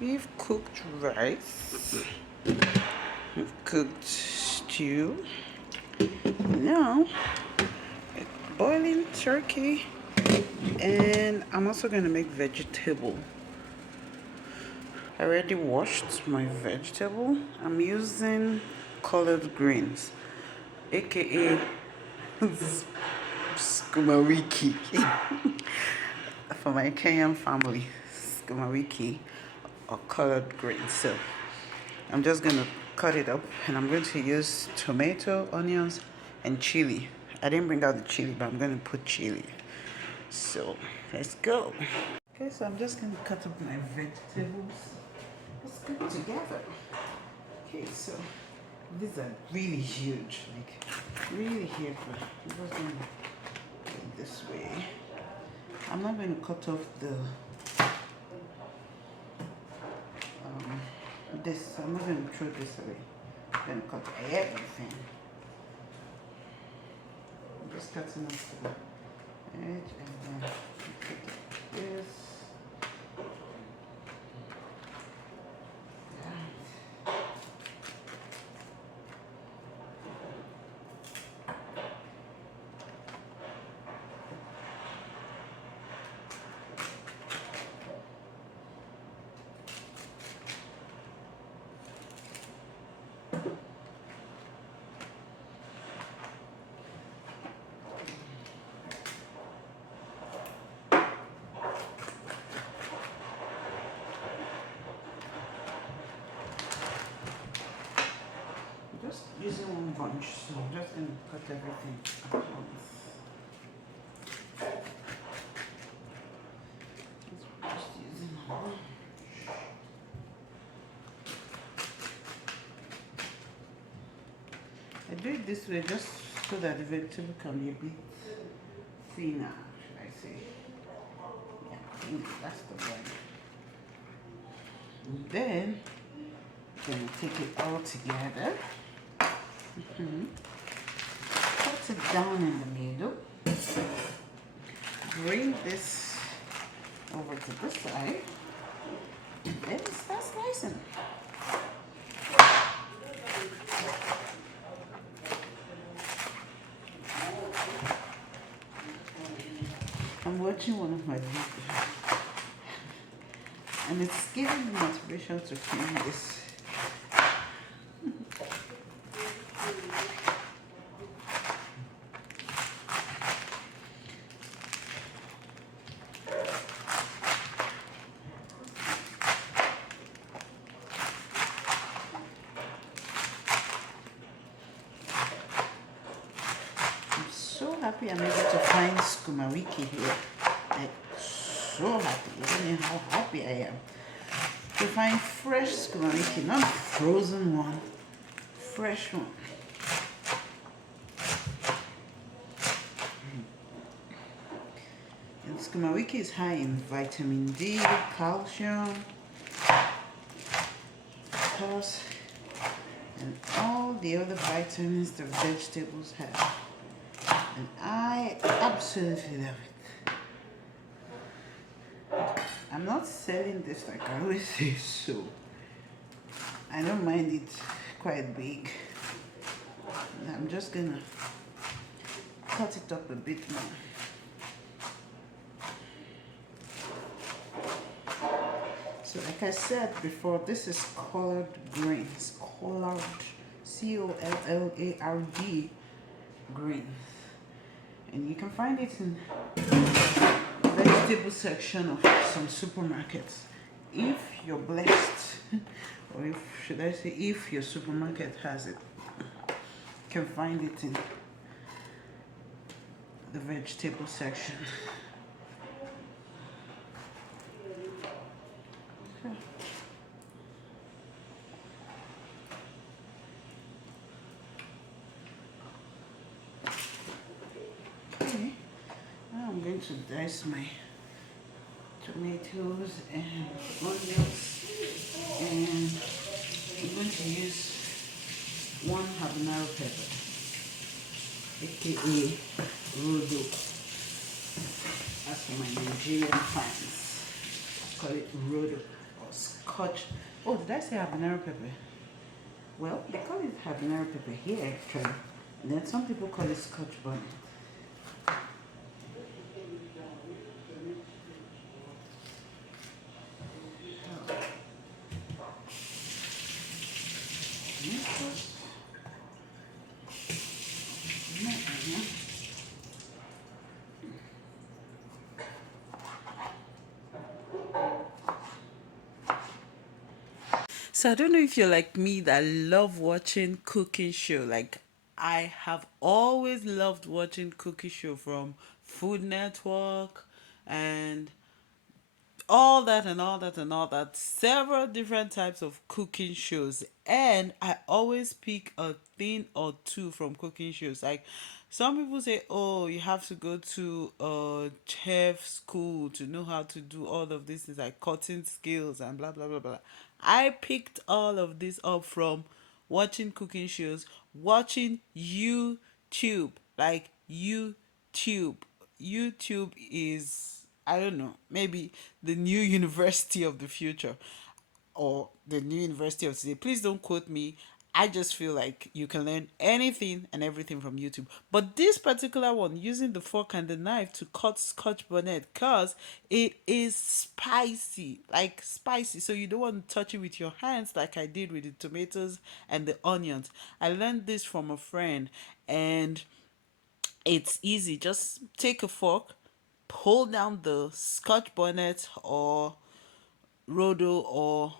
We've cooked rice, we've cooked stew, now boiling turkey, and I'm also going to make vegetable. I already washed my vegetable. I'm using colored greens, aka skumawiki. For my Kenyan family, skumawiki or colored greens. So I'm just gonna cut it up, and I'm going to use tomato, onions, and chili. I didn't bring out the chili, but I'm gonna put chili. So let's go. Okay, so I'm just gonna cut up my vegetables. Let's cook together. Okay, so these are really huge, like really huge. I'm just gonna do it this way. I'm not going to cut off the this. I'm not going to throw this away. I'm going to cut everything. I'm just cutting off the edge, and then take this. I'm just using one bunch, so I'm just going to cut everything at once. Just using one. I do it this way just so that the vegetable can be a bit thinner, should I say. Yeah, I think that's the one. And then I'm going to take it all together. Put it down in the middle. Bring this over to this side. And then start slicing. I'm watching one of my videos, and it's giving me motivation to film this. I'm so happy I'm able to find skumawiki here. Like, so happy. You don't know how happy I am to find fresh skumawiki, not frozen one, fresh one. And skumawiki is high in vitamin D, calcium, phosphorus, and all the other vitamins the vegetables have. And I absolutely love it. I'm not selling this like I always say, so I don't mind it quite big. And I'm just gonna cut it up a bit more. So like I said before, this is colored greens, colored, C-O-L-L-A-R-D greens. And you can find it in the vegetable section of some supermarkets. If you're blessed, or if, should I say, if your supermarket has it, you can find it in the vegetable section. Okay, now I'm going to dice my tomatoes and onions, and I'm going to use one habanero pepper, aka rodo, as for my Nigerian fans, call it rodo or scotch. Oh, did I say habanero pepper? Well, they call it habanero pepper here actually. And then some people call it scotch bonnet. So I don't know if you're like me that love watching cooking show. Like I have always loved watching cooking show from Food Network and all that and all that and all that. Several different types of cooking shows. And I always pick a thing or two from cooking shows. Like some people say, oh, you have to go to a chef school to know how to do all of this things like cutting skills and blah blah blah blah. I picked all of this up from watching cooking shows, watching YouTube, like YouTube. YouTube is, I don't know, maybe the new university of the future or the new university of today. Please don't quote me. I just feel like you can learn anything and everything from YouTube. But this particular one, using the fork and the knife to cut scotch bonnet, because it is spicy, like spicy. So you don't want to touch it with your hands like I did with the tomatoes and the onions. I learned this from a friend, and it's easy. Just take a fork, pull down the scotch bonnet or rodo or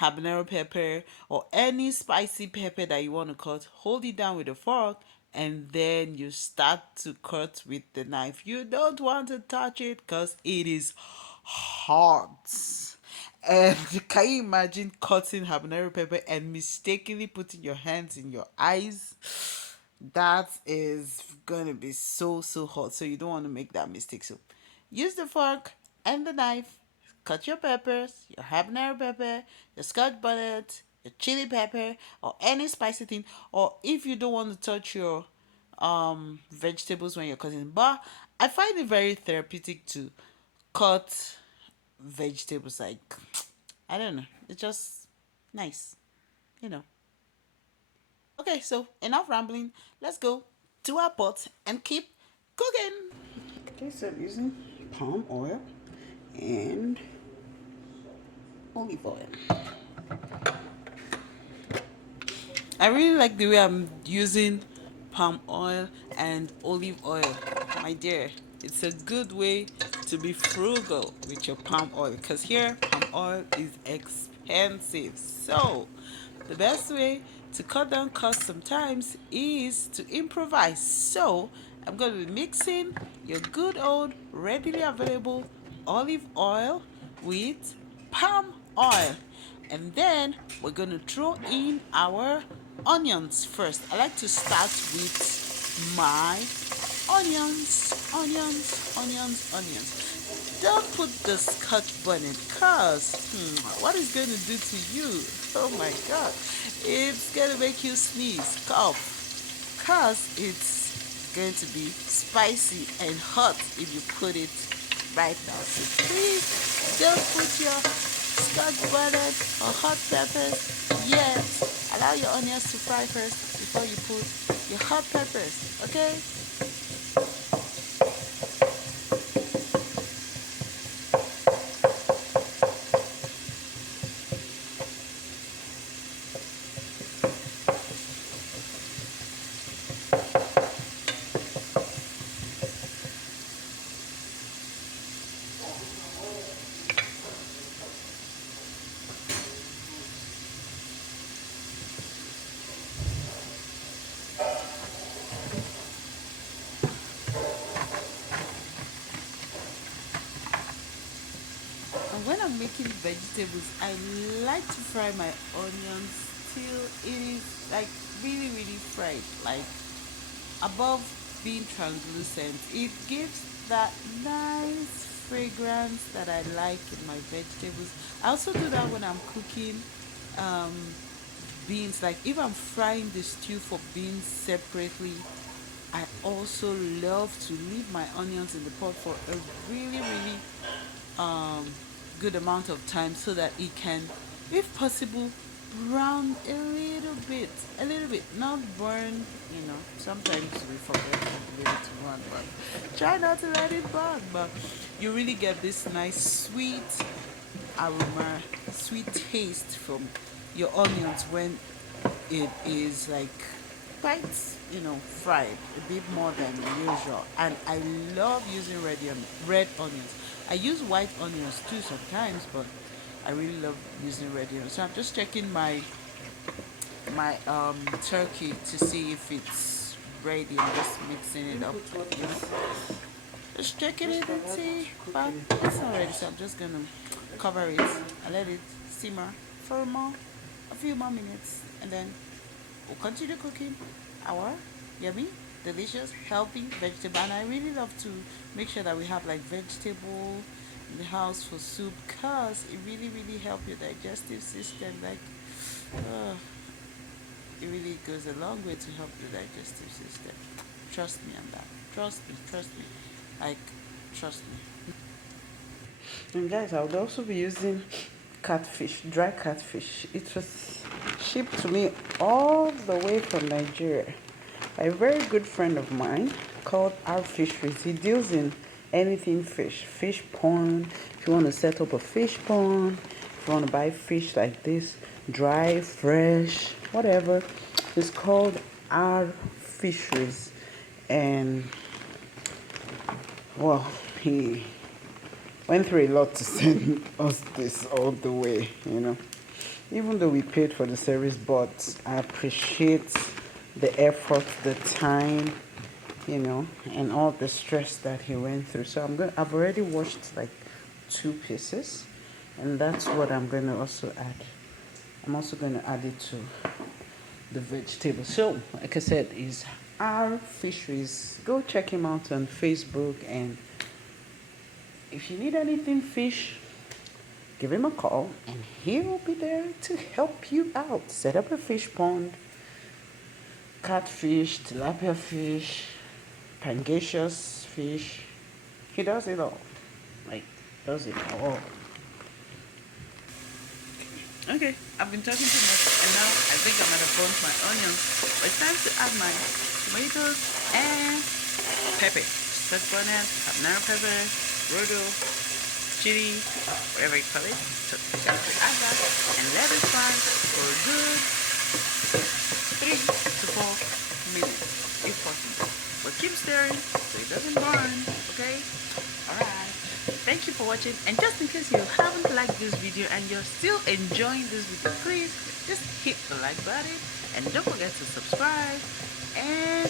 habanero pepper or any spicy pepper that you want to cut. Hold it down with a fork and then you start to cut with the knife. You don't want to touch it because it is hot. And can you imagine cutting habanero pepper and mistakenly putting your hands in your eyes? That is gonna be so hot. So you don't want to make that mistake. So use the fork and the knife. Cut your peppers, your habanero pepper, your scotch bonnet, your chili pepper, or any spicy thing. Or if you don't want to touch your vegetables when you're cutting, but I find it very therapeutic to cut vegetables. Like I don't know, it's just nice, you know. Okay, so enough rambling. Let's go to our pot and keep cooking. Okay, so I'm using palm oil and olive oil. I really like the way I'm using palm oil and olive oil. My dear, it's a good way to be frugal with your palm oil because here palm oil is expensive. So, the best way to cut down costs sometimes is to improvise. So, I'm going to be mixing your good old readily available olive oil with palm oil, and then we're going to throw in our onions first. I like to start with my onions. Don't put the scotch bonnet because what is going to do to you? Oh my god, it's going to make you sneeze, cough, because it's going to be spicy and hot if you put it right now. So please don't put your scotch bonnet or hot peppers yet. Allow your onions to fry first before you put your hot peppers, okay? And when I'm making vegetables, I like to fry my onions till it is like really fried, like above being translucent. It gives that nice fragrance that I like in my vegetables. I also do that when I'm cooking um, beans. Like if I'm frying the stew for beans separately, I also love to leave my onions in the pot for a really good amount of time so that it can, if possible, brown a little bit, not burn. Sometimes we forget to let it burn, but try not to let it burn. But you really get this nice sweet aroma, sweet taste from your onions when it is like quite, fried a bit more than usual. And I love using red onions. I use white onions too sometimes, but I really love using red onions. So I'm just checking my turkey to see if it's ready. I'm just mixing it up, just checking it and see, but it's not ready. So I'm just gonna cover it and let it simmer for a few more minutes, and then we'll continue cooking our yummy, delicious, healthy vegetable. And I really love to make sure that we have like vegetable in the house for soup, because it really, really helps your digestive system. Like, uh, it really goes a long way to help the digestive system. Trust me on that. Trust me. Like, trust me. And guys, I would also be using catfish, dry catfish. It was shipped to me all the way from Nigeria by a very good friend of mine called Our Fisheries. He deals in anything fish pond. If you want to set up a fish pond, if you want to buy fish like this, dry, fresh, whatever, it's called Our Fisheries. And well, he went through a lot to send us this all the way, Even though we paid for the service, but I appreciate the effort, the time, and all the stress that he went through. So I've already washed like 2 pieces, and that's what I'm going to also add. I'm also going to add it to the vegetable. So, like I said, is Our Fisheries. Go check him out on Facebook, and if you need anything fish, give him a call and he will be there to help you out. Set up a fish pond, catfish, tilapia fish, pangasius fish. He does it all. Like, does it all. Okay, I've been talking too much, and now I think I might have burnt my onions. But it's time to add my tomatoes and pepper. Scotch bonnet, habanero pepper, rodo, chili, whatever you call it. So just add that and let it fry for a good 3 to 4 minutes, if possible. But keep stirring so it doesn't burn, okay? Alright. Thank you for watching, and just in case you haven't liked this video and you're still enjoying this video, please just hit the like button and don't forget to subscribe and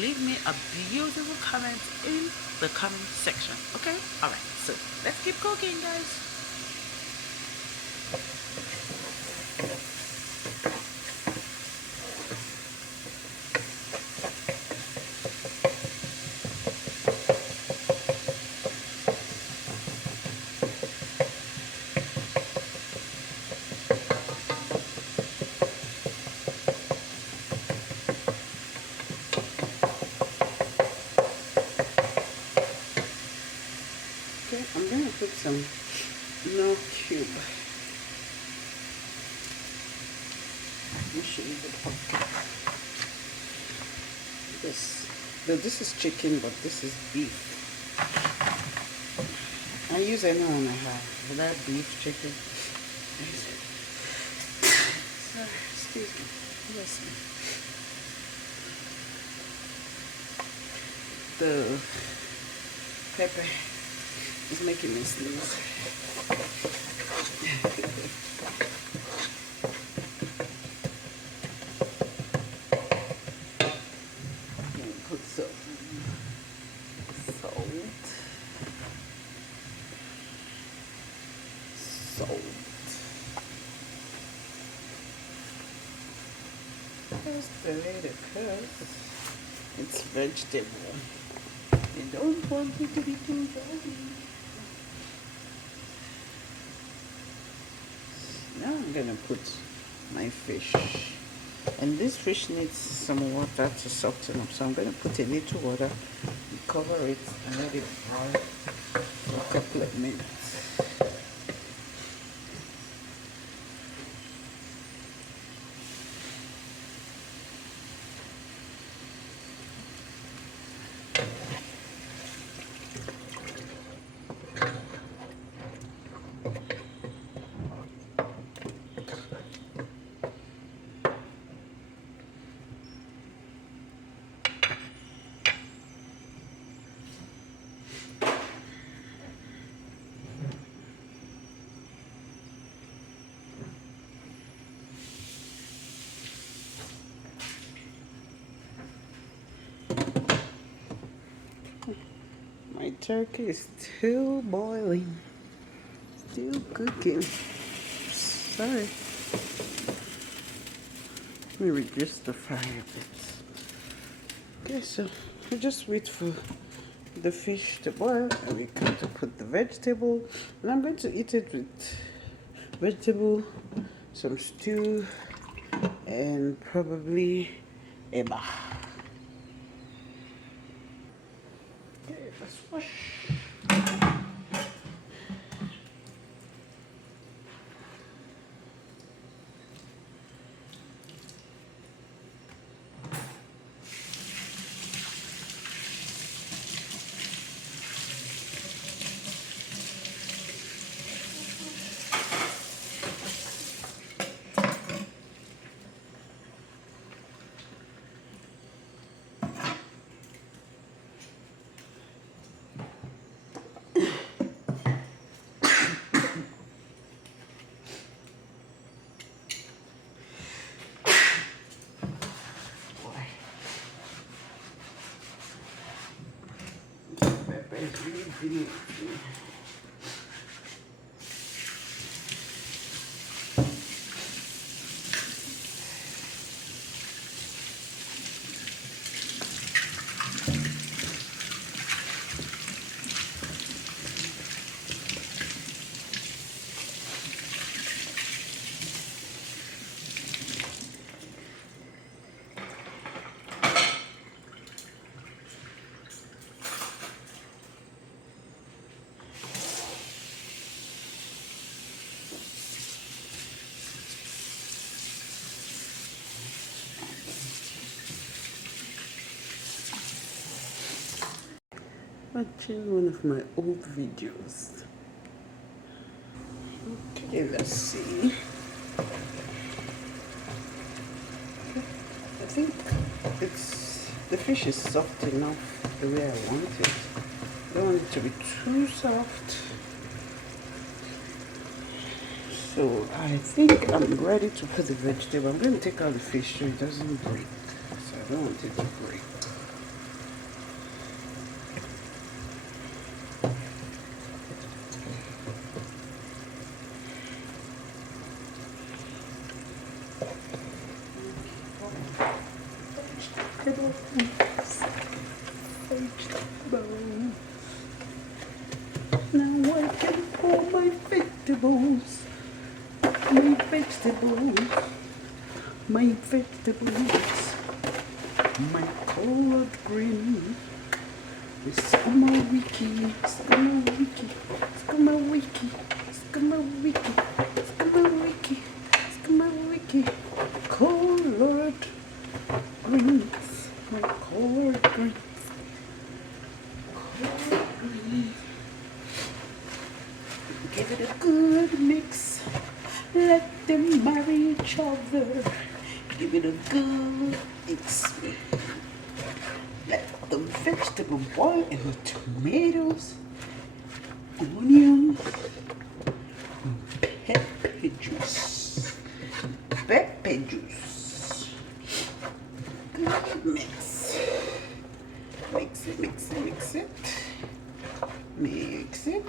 leave me a beautiful comment in the comment section, okay? Alright, so let's keep cooking, guys. Okay, I'm gonna put some milk cube. Let me show you the pot. This is chicken, but this is beef. I use anyone I have. Will that beef, chicken? Sorry, excuse me. Listen. The pepper is making me sneeze. Put some salt. Just the way to cook. It's vegetable. You don't want it to be too dry. Now I'm gonna put my fish, and this fish needs some water to soften up, so I'm gonna put a little water, cover it, and let it boil for a couple of minutes. turkey is still boiling, still cooking. Sorry. Let me reduce the fire a bit. Okay, so we just wait for the fish to boil and we're going to put the vegetable, and I'm going to eat it with vegetable, some stew, and probably eba. Okay, let's wash. Pepper is really watching one of my old videos. Okay, let's see. I think the fish is soft enough the way I want it. I don't want it to be too soft. So I think I'm ready to put the vegetable. I'm going to take out the fish so it doesn't break. So I don't want it to break. Vegetables. Now I can pour my vegetables. My vegetables. My vegetables. My collard green. Skumawiki. Skumawiki. Skumawiki. Skumawiki. Skumawiki. Skumawiki. Collard greens. My collard greens. Give it a good mix. Let them marry each other. Give it a good mix. Let the vegetable boil and the tomatoes, onions, pepper juice. Pepper juice. Good mix. Mix it, mix it, mix it. Mix it.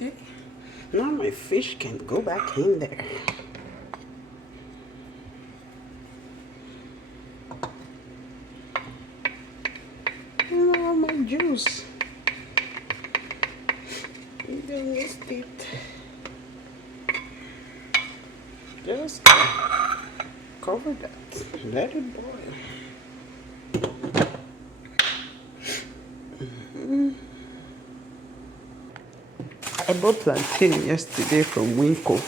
Okay, now my fish can go back in there. And all my juice. Don't waste it. Just cover that. Let it boil. I bought plantain yesterday from Winco,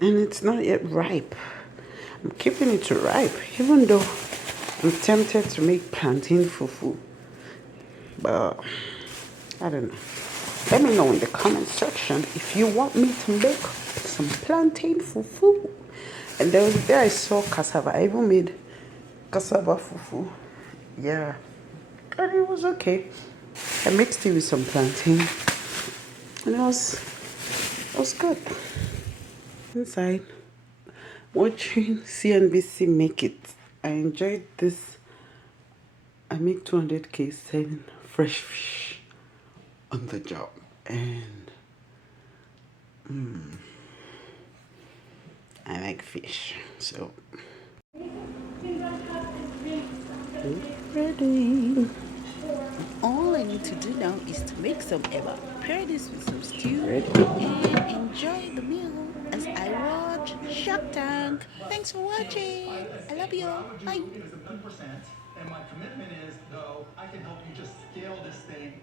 and it's not yet ripe. I'm keeping it to ripe, even though I'm tempted to make plantain fufu. But I don't know. Let me know in the comment section if you want me to make some plantain fufu. And there was a day I saw cassava. I even made cassava fufu. Yeah. And it was okay. I mixed it with some plantain. And it was good. Inside, watching CNBC make it. I enjoyed this. I make 200K selling fresh fish on the job. And I like fish. So, ready. All I need to do now is to make some eba, pair this with some stew, and enjoy the meal as I watch Shark Tank. Thanks for watching. I love you all. Bye. And my commitment is, though, I can help you just scale this thing.